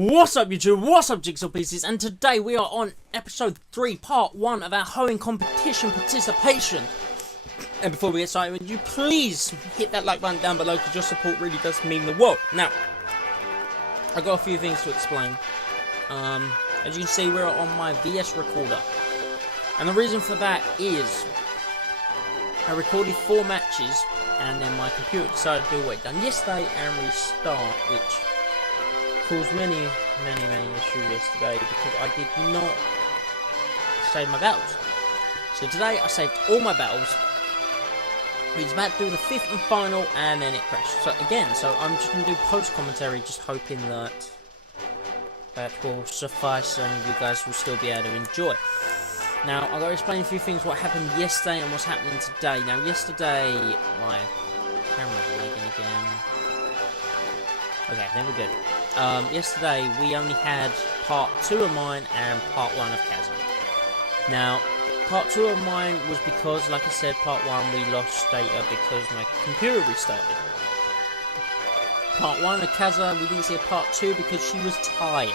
What's up YouTube, what's up Jigsaw Pieces, and today we are on episode 3, part 1 of our hoeing competition participation. And before we get started, would you please hit that like button down below, because your support really does mean the world. Now, I've got a few things to explain. As you can see, we're on my VS recorder. And the reason for that is, I recorded 4 matches, and then my computer decided to do what it done yesterday and restart, which caused many issues yesterday because I did not save my battles. So today I saved all my battles. We was about to do the 5th and final, and then it crashed. So again, I'm just going to do post commentary, just hoping that that will suffice and you guys will still be able to enjoy. Now I've got to explain a few things, what happened yesterday and what's happening today. Now yesterday, my camera's lagging again. Okay, then we're good. Yesterday we only had part 2 of mine and part 1 of Kazza. Now, part 2 of mine was because, like I said, part 1 we lost data because my computer restarted. Part 1 of Kazza, we didn't see a part 2 because she was tired.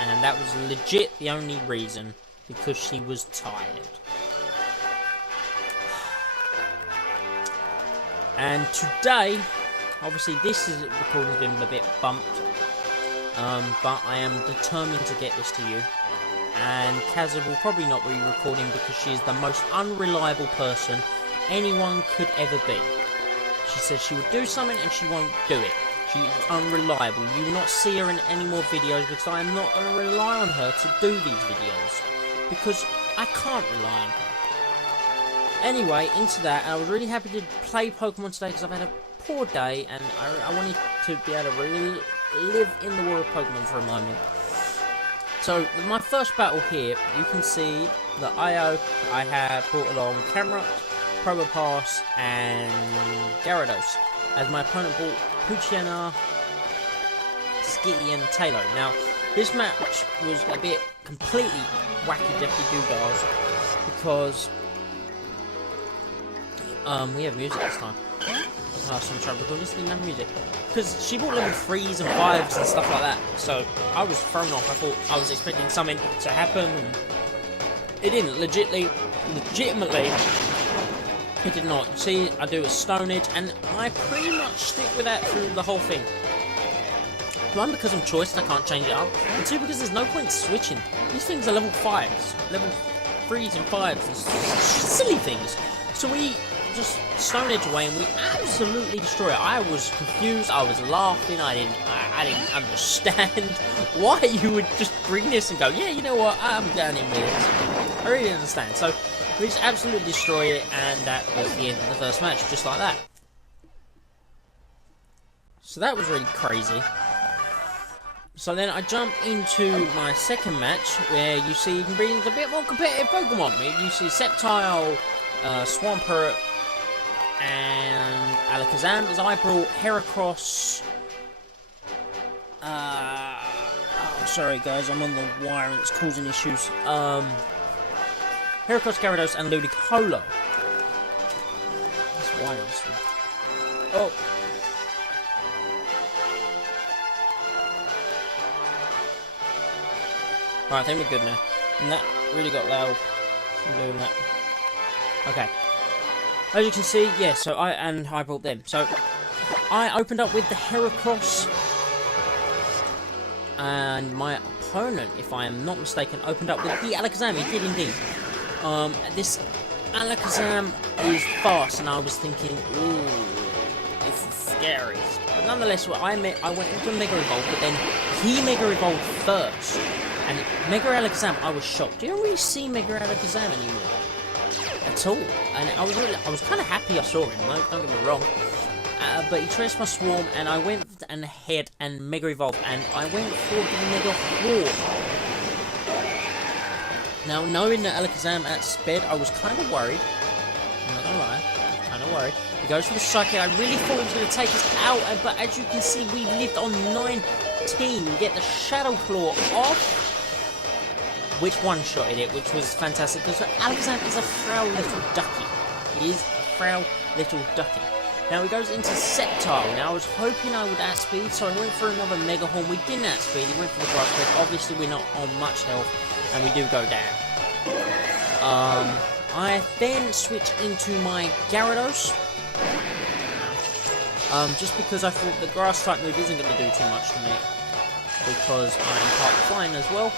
And that was legit the only reason, because she was tired. And today, obviously this recording's been a bit bumped, but I am determined to get this to you. And Kazza will probably not be recording because she is the most unreliable person anyone could ever be. She says she would do something and she won't do it. She is unreliable. You will not see her in any more videos because I am not going to rely on her to do these videos, because I can't rely on her. Anyway, into that, I was really happy to play Pokemon today because I've had a poor day and I wanted to be able to really live in the world of Pokemon for a moment. So, my first battle here, you can see that I have brought along Cameron, Probopass, and Gyarados, as my opponent brought Poochyena, Skitty, and Taylor. Now, this match was a bit completely wacky-decky-doo-dahs, because we have music this time. Last time I tried to record this, didn't have music. Because she bought level 3s and 5s and stuff like that. So I was thrown off. I thought I was expecting something to happen. And it didn't. Legitimately, it did not. See, I do a Stone Edge, and I pretty much stick with that through the whole thing. 1, because I'm choiced, I can't change it up. And 2, because there's no point switching. These things are level 5s. Level 3s and 5s. And silly things. So we just Stone Edge away and we absolutely destroy it. I was confused, I was laughing, I didn't understand why you would just bring this and go, yeah, you know what, I'm down in with this. I really didn't understand. So we just absolutely destroy it, and that was the end of the first match, just like that. So that was really crazy. So then I jump into my second match, where you see you can bring a bit more competitive Pokemon. You see Sceptile, Swampert, and Alakazam, as I brought Heracross. Oh, sorry guys, I'm on the wire and it's causing issues. Heracross, Gyarados, and Ludicolo. This wire is... Oh. Right, I think we're good now. And that really got loud from doing that. Okay. As you can see, yeah, so I brought them. So, I opened up with the Heracross, and my opponent, if I am not mistaken, opened up with the Alakazam. He did indeed. This Alakazam is fast, and I was thinking, ooh, this is scary. But nonetheless, I went into Mega Evolve, but then he Mega Evolved first. And Mega Alakazam, I was shocked. You don't really see Mega Alakazam anymore at all, and I was kind of happy I saw him. Don't get me wrong, but he traced my Swarm, and I went ahead and Mega Evolved, and I went for the Mega Horn. Now, knowing that Alakazam at sped, I was kind of worried. I'm not gonna lie, kind of worried. He goes for the Psychic. I really thought he was going to take us out, but as you can see, we lived on 19. We get the Shadow Claw off, which one-shotted it, which was fantastic, because Alakazam is a frail little ducky. He is a frail little ducky. Now he goes into Sceptile. Now I was hoping I would outspeed, so I went for another Mega Horn. We didn't outspeed, he went for the Grass Blade. Obviously we're not on much health, and we do go down. I then switch into my Gyarados. Just because I thought the Grass type move isn't going to do too much to me. Because I'm part flying as well.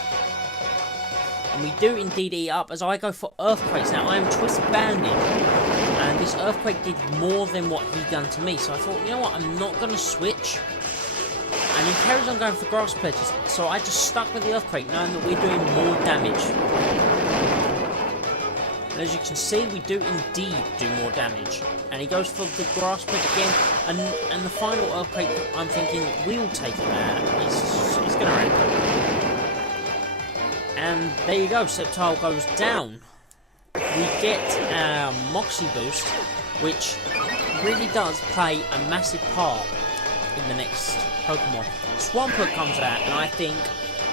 And we do indeed eat up as I go for Earthquakes. Now I am Twist Banded. And this Earthquake did more than what he done to me. So I thought, you know what, I'm not going to switch. And he carries on going for Grass Pledges. So I just stuck with the Earthquake, knowing that we're doing more damage. And as you can see, we do indeed do more damage. And he goes for the Grass Pledge again. And the final Earthquake, I'm thinking, we'll take him out. He's going to wreck. And there you go, Sceptile goes down. We get our Moxie boost, which really does play a massive part in the next Pokemon. Swampert comes out, and I think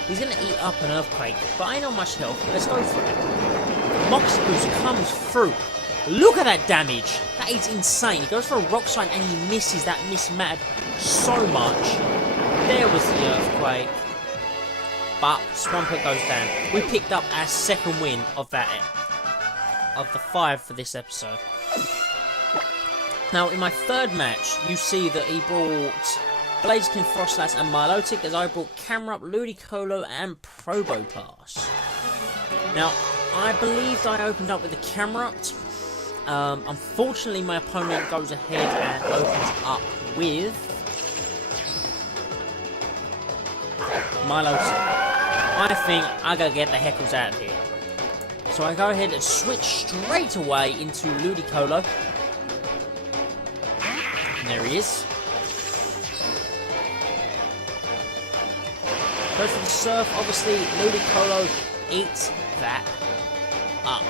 he's going to eat up an Earthquake, but I ain't on much health. Let's go for it. Moxie boost comes through. Look at that damage. That is insane. He goes for a Rock Slide, and he misses. That miss mattered so much. There was the Earthquake. But Swampert goes down. We picked up our second win of that, of the 5 for this episode. Now in my third match, you see that he brought Blaziken, Frostlass and Milotic, as I brought Camerupt, Ludicolo and Probopass. Now I believed I opened up with the Camerupt. Unfortunately my opponent goes ahead and opens up with Milotic. I think I gotta get the heckles out of here. So I go ahead and switch straight away into Ludicolo. And there he is. Goes for the Surf. Obviously, Ludicolo eats that up.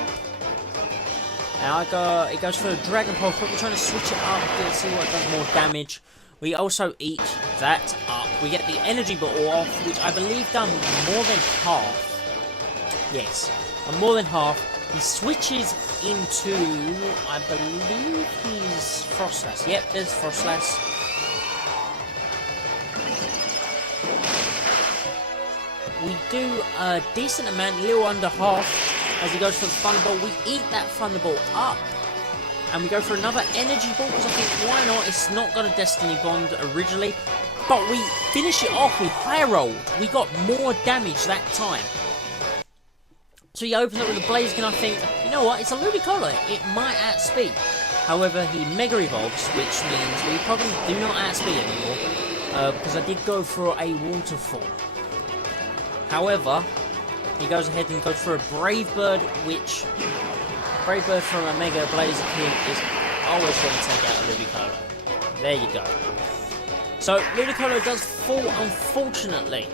Now it goes for a Dragon Pulse, but we're trying to switch it up to see what does more damage. We also eat that up. We get the Energy Bottle off, which I believe done more than half. Yes, more than half. He switches into, I believe he's Frostlass. Yep, there's Frostlass. We do a decent amount, a little under half, as he goes for the Thunderbolt. We eat that Thunderbolt up. And we go for another Energy Ball, because I think, why not? It's not got a Destiny Bond originally. But we finish it off with High Rolled. We got more damage that time. So he opens up with a Blaziken, I think, you know what? It's a Ludicolo. It might outspeed. However, he Mega Evolves, which means we probably do not outspeed anymore. Because I did go for a Waterfall. However, he goes ahead and goes for a Brave Bird, which... Brave Bird from a Mega Blaziken is always going to take out a Ludicolo. There you go. So, Ludicolo does fall, unfortunately.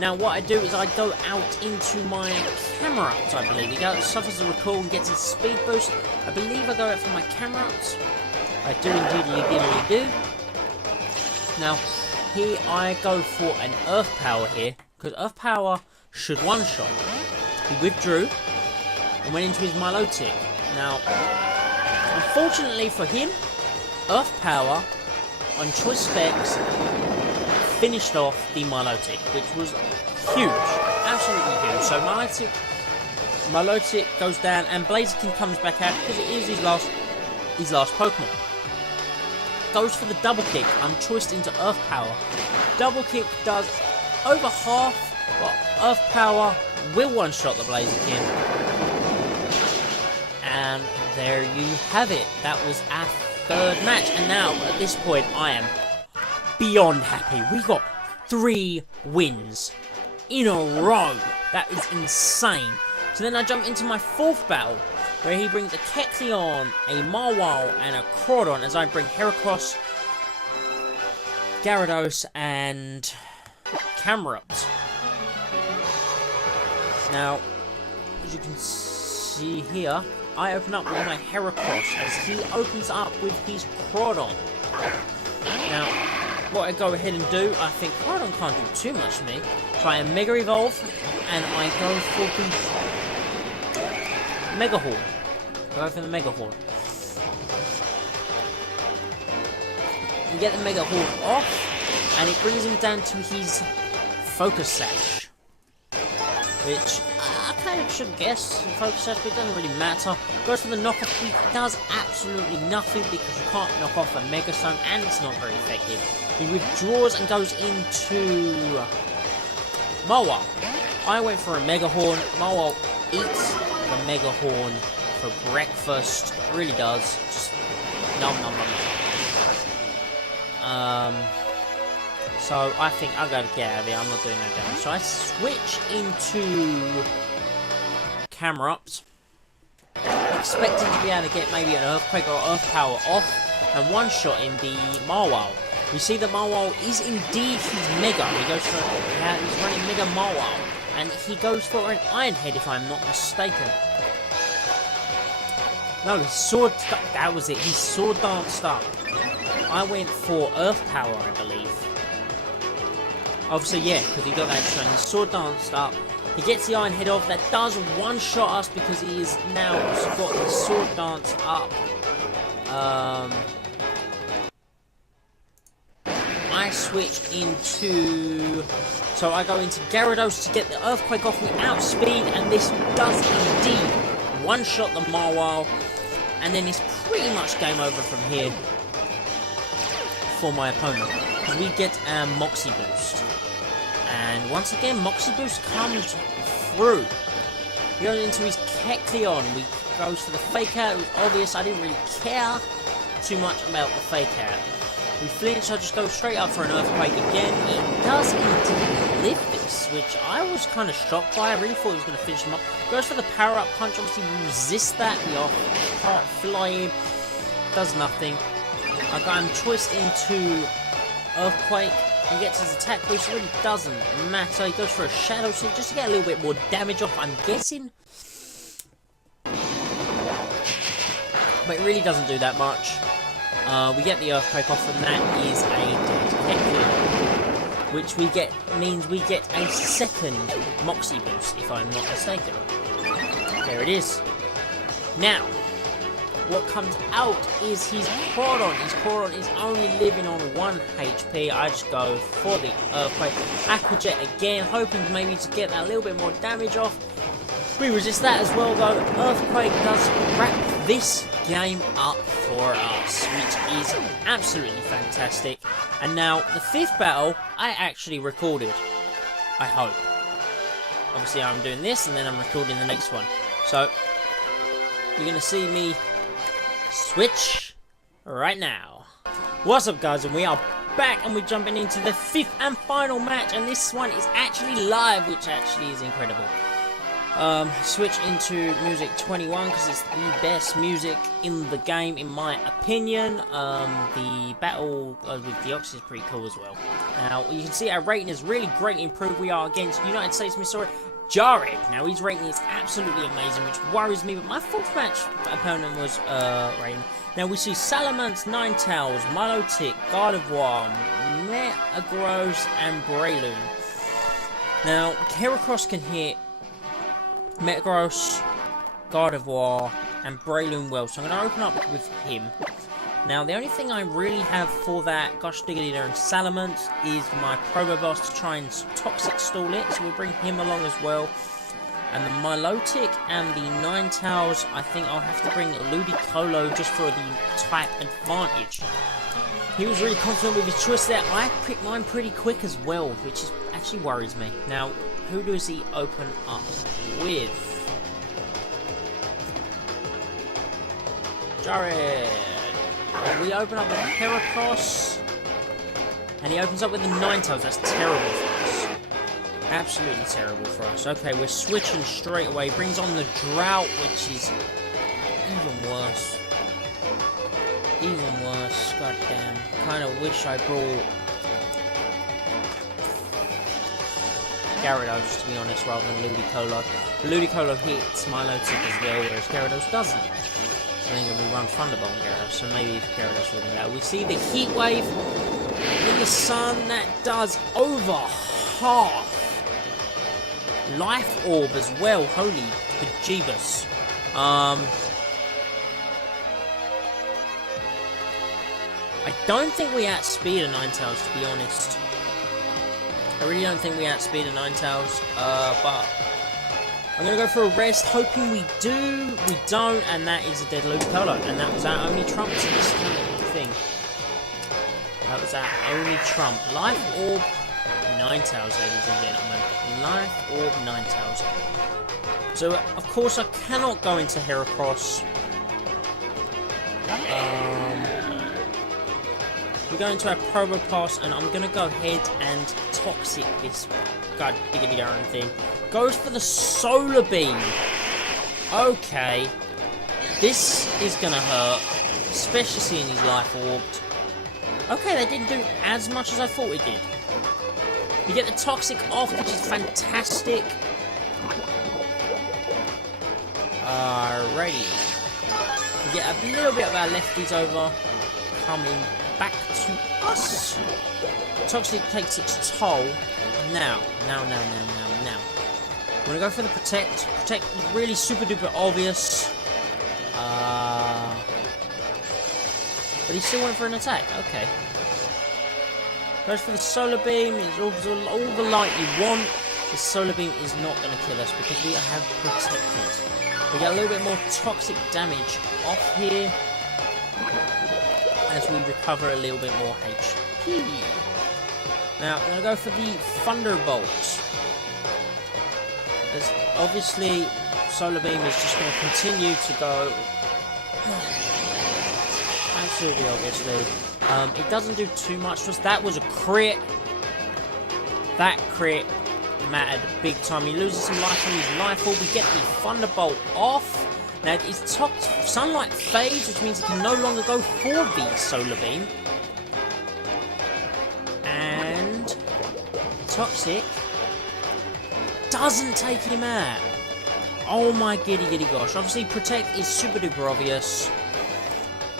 Now, what I do is I go out into my Camerupt, I believe. He suffers a recall and gets his speed boost. I believe I go out for my Camerupt. I do indeed do. Now, here I go for an Earth Power here, because Earth Power should one-shot. He withdrew and went into his Milotic. Now, unfortunately for him, Earth Power on Choice Specs finished off the Milotic, which was huge, absolutely huge. So Milotic goes down, and Blaziken comes back out because it is his last Pokemon. Goes for the Double Kick, choiced into Earth Power. Double Kick does over half, but Earth Power will one-shot the Blaziken. And there you have it. That was our third match. And now, at this point, I am beyond happy. We got 3 wins in a row. That is insane. So then I jump into my 4th battle, where he brings a Kecleon, a Marwile, and a Crawdon, as I bring Heracross, Gyarados, and Camerupt. Now, as you can see here, I open up with my Heracross as he opens up with his Crawdon. Now, what I go ahead and do, I think Crawdon can't do too much to me, so I Mega Evolve, and I go for the Mega Horn. Go for the Mega Horn. We get the Mega Horde off, and it brings him down to his Focus Sash. Which, I kind of should guess, Focus Sash, but it doesn't really matter. Goes for the knockoff, he does absolutely nothing because you can't knock off a Mega Stone, and it's not very effective. He withdraws and goes into Marwal. I went for a Mega Horn. Marwal eats the Mega Horn for breakfast. Really does. Just nom nom nom. So I think I gotta get out of here. I'm not doing no damage. So I switch into camera ups, expecting to be able to get maybe an Earthquake or Earth Power off and one shot in the Marwal. We see that Marwal is indeed his Mega. He goes for he's running Mega Marwal, and he goes for an Iron Head if I'm not mistaken. No, his sword. That was it. His sword danced up. I went for Earth Power, I believe. Obviously, yeah, because he got that shot. His sword danced up. He gets the Iron Head off. That does one-shot us because he is now got his sword dance up. I switch into... So I go into Gyarados to get the Earthquake off without speed, and this does indeed one-shot the Marwal. And then it's pretty much game over from here for my opponent. We get a Moxie Boost. And once again, Moxie Boost comes through. He goes into his Kecleon. We goes for the Fake Out. It was obvious. I didn't really care too much about the Fake Out. We flinch. I just go straight up for an Earthquake again. It does indeed lift this, which I was kind of shocked by. I really thought he was going to finish him up. Goes for the Power Up Punch. Obviously, we resist that. We can't fly him. Does nothing. I got him twist into Earthquake. He gets his attack boost. It really doesn't matter. He goes for a Shadow Sneak just to get a little bit more damage off, I'm guessing. But it really doesn't do that much. We get the Earthquake off, and that is a dead Kecleon, which means we get a second Moxie Boost, if I'm not mistaken. There it is. Now, what comes out is his Crawdon. His Crawdon is only living on 1 HP. I just go for the Earthquake. Aqua Jet again, hoping maybe to get that little bit more damage off. We resist that as well, though. Earthquake does wrap this game up for us, which is absolutely fantastic. And now, the 5th battle, I actually recorded. I hope. Obviously, I'm doing this, and then I'm recording the next one. So, you're going to see me switch right now. What's up, guys? And we are back, and we're jumping into the 5th and final match, and this one is actually live, which actually is incredible. Switch into music 21 because it's the best music in the game, in my opinion. The battle with Deoxys is pretty cool as well. Now, you can see our rating is really greatly improved. We are against United States Missouri Jared. Now, his rating is absolutely amazing, which worries me, but my 4th match opponent was rating. Now, we see Salamence, Ninetales, Milotic, Gardevoir, Metagross, and Breloom. Now, Heracross can hit Metagross, Gardevoir, and Breloom well, so I'm going to open up with him. Now, the only thing I really have for that Gosh Diggity there and Salamence is my Proboboss to try and Toxic Stall it, so we'll bring him along as well. And the Milotic and the Ninetales, I think I'll have to bring Ludicolo just for the type advantage. He was really confident with his choice there. I picked mine pretty quick as well, which actually worries me. Now, who does he open up with? Jared. We open up with Heracross. And he opens up with the Ninetales. That's terrible for us. Absolutely terrible for us. Okay, we're switching straight away. Brings on the Drought, which is even worse. Even worse. God damn. Kind of wish I brought Gyarados, to be honest, rather than Ludicolo. Ludicolo hits Milotic as well, whereas Gyarados doesn't. So I think we run Thunderbolt on Gyarados, so maybe if Gyarados will do that. We see the Heat Wave in the sun, that does over half. Life Orb as well, holy bejeebus. I don't think we outspeed a Ninetales, to be honest. I really don't think we outspeed a Ninetales, but I'm going to go for a rest, hoping we do. We don't, and that is a dead Ludicolo, and that was our only trump to this thing. That was our only trump. Life Orb Ninetales, ladies and gentlemen. Life Orb Ninetales. So, of course, I cannot go into Heracross. We're going to our Probopass, and I'm going to go ahead and Toxic this god diggity darn thing. Goes for the Solar Beam. Okay. This is going to hurt, especially seeing he's Life Orbed. Okay, that didn't do as much as I thought it did. We get the Toxic off, which is fantastic. Alrighty. We get a little bit of our lefties over, coming back to us. Toxic takes its toll. Now. I'm gonna go for the Protect. Protect is really super duper obvious. But he still went for an attack. Okay. Goes for the Solar Beam. It's all the light you want. The Solar Beam is not going to kill us because we have protected. We get a little bit more toxic damage off here as we recover a little bit more HP. Now, I'm going to go for the Thunderbolt. As obviously, Solar Beam is just going to continue to go. Absolutely, obviously. It doesn't do too much for us. That was a crit. That crit mattered big time. He loses some life from his Life Orb. We get the Thunderbolt off. Now, his Sunlight fades, which means he can no longer go for the Solar Beam. And Toxic doesn't take him out. Oh my giddy gosh. Obviously, Protect is super duper obvious.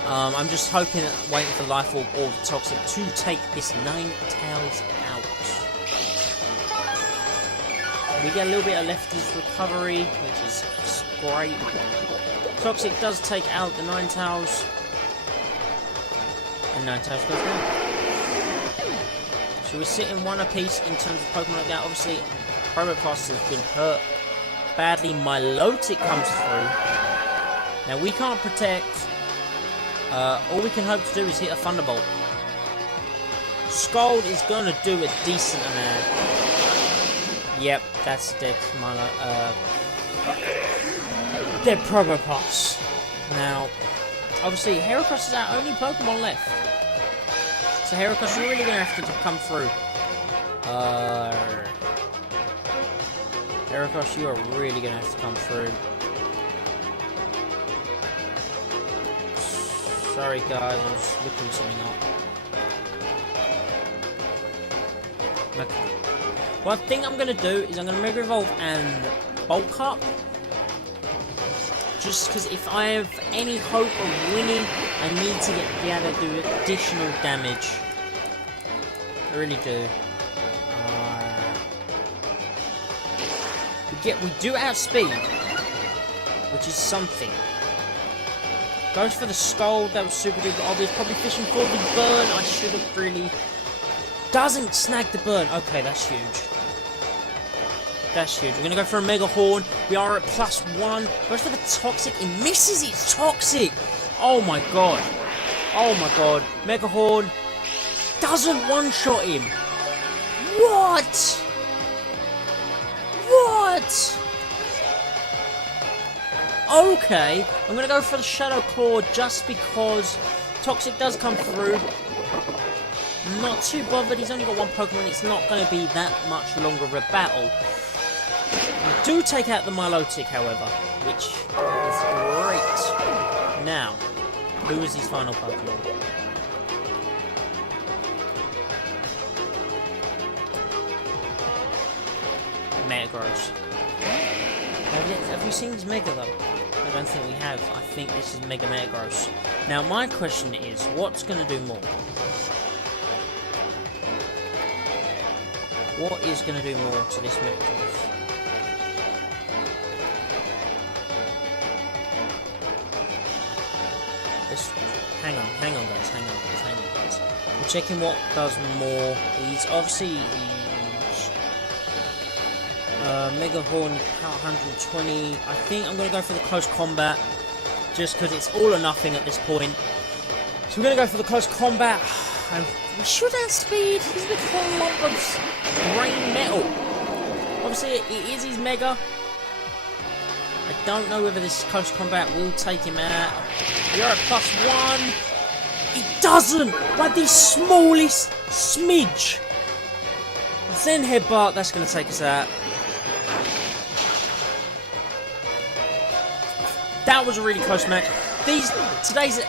I'm just hoping, waiting for Life Orb or the Toxic to take this Ninetales out. We get a little bit of lefty's recovery, which is great. Toxic does take out the Ninetales. And Ninetales goes down. So we're sitting one apiece in terms of Pokemon like that. Obviously, Probopass has been hurt badly. Milotic comes through. Now we can't protect. All we can hope to do is hit a Thunderbolt. Scald is going to do a decent amount. Yep, that's dead. Dead Probopass. Now, obviously, Heracross is our only Pokemon left. So Heracross, you're really going to have to come through. Heracross, you are really going to have to come through. Sorry guys, I'm just looking something up. Okay. What I think I'm going to do is I'm going to Mega Evolve and Bulk Up. Just because if I have any hope of winning, I need to be able to do additional damage. I really do. We do outspeed, which is something. Goes for the Skull, that was super duper obvious. Probably fishing for the burn. I should have really. Doesn't snag the burn. Okay, that's huge. That's huge. We're going to go for a Mega Horn. We are at +1. Goes for the Toxic. It misses its Toxic. Oh my god. Oh my god. Mega Horn doesn't one-shot him. What? What? Okay, I'm going to go for the Shadow Claw just because Toxic does come through. Not too bothered, he's only got one Pokemon, it's not going to be that much longer of a battle. We do take out the Milotic, however, which is great. Now, who is his final Pokemon? Metagross. Have we seen his Mega though? I don't think we have. I think this is Mega Metagross. Now my question is, what's going to do more? What is going to do more to this Metagross? Hang on guys, hang on. checking what does more. He's obviously Mega Horn Power 120. I think I'm going to go for the close combat, just because it's all or nothing at this point. So we're going to go for the close combat. We should have speed. He's a big lump of brain metal. Obviously, it is his Mega. I don't know whether this close combat will take him out. You're at +1. It doesn't! Like the smallest smidge. Zen headbutt, that's going to take us out. That was a really close match. Today's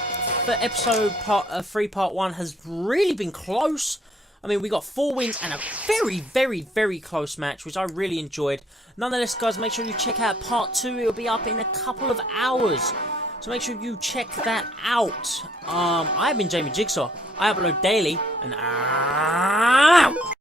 episode part 3 part 1 has really been close. I mean, we got 4 wins and a very, very, very close match, which I really enjoyed. Nonetheless, guys, make sure you check out part 2. It'll be up in a couple of hours. So make sure you check that out. I've been Jamie Jigsaw. I upload daily, and out.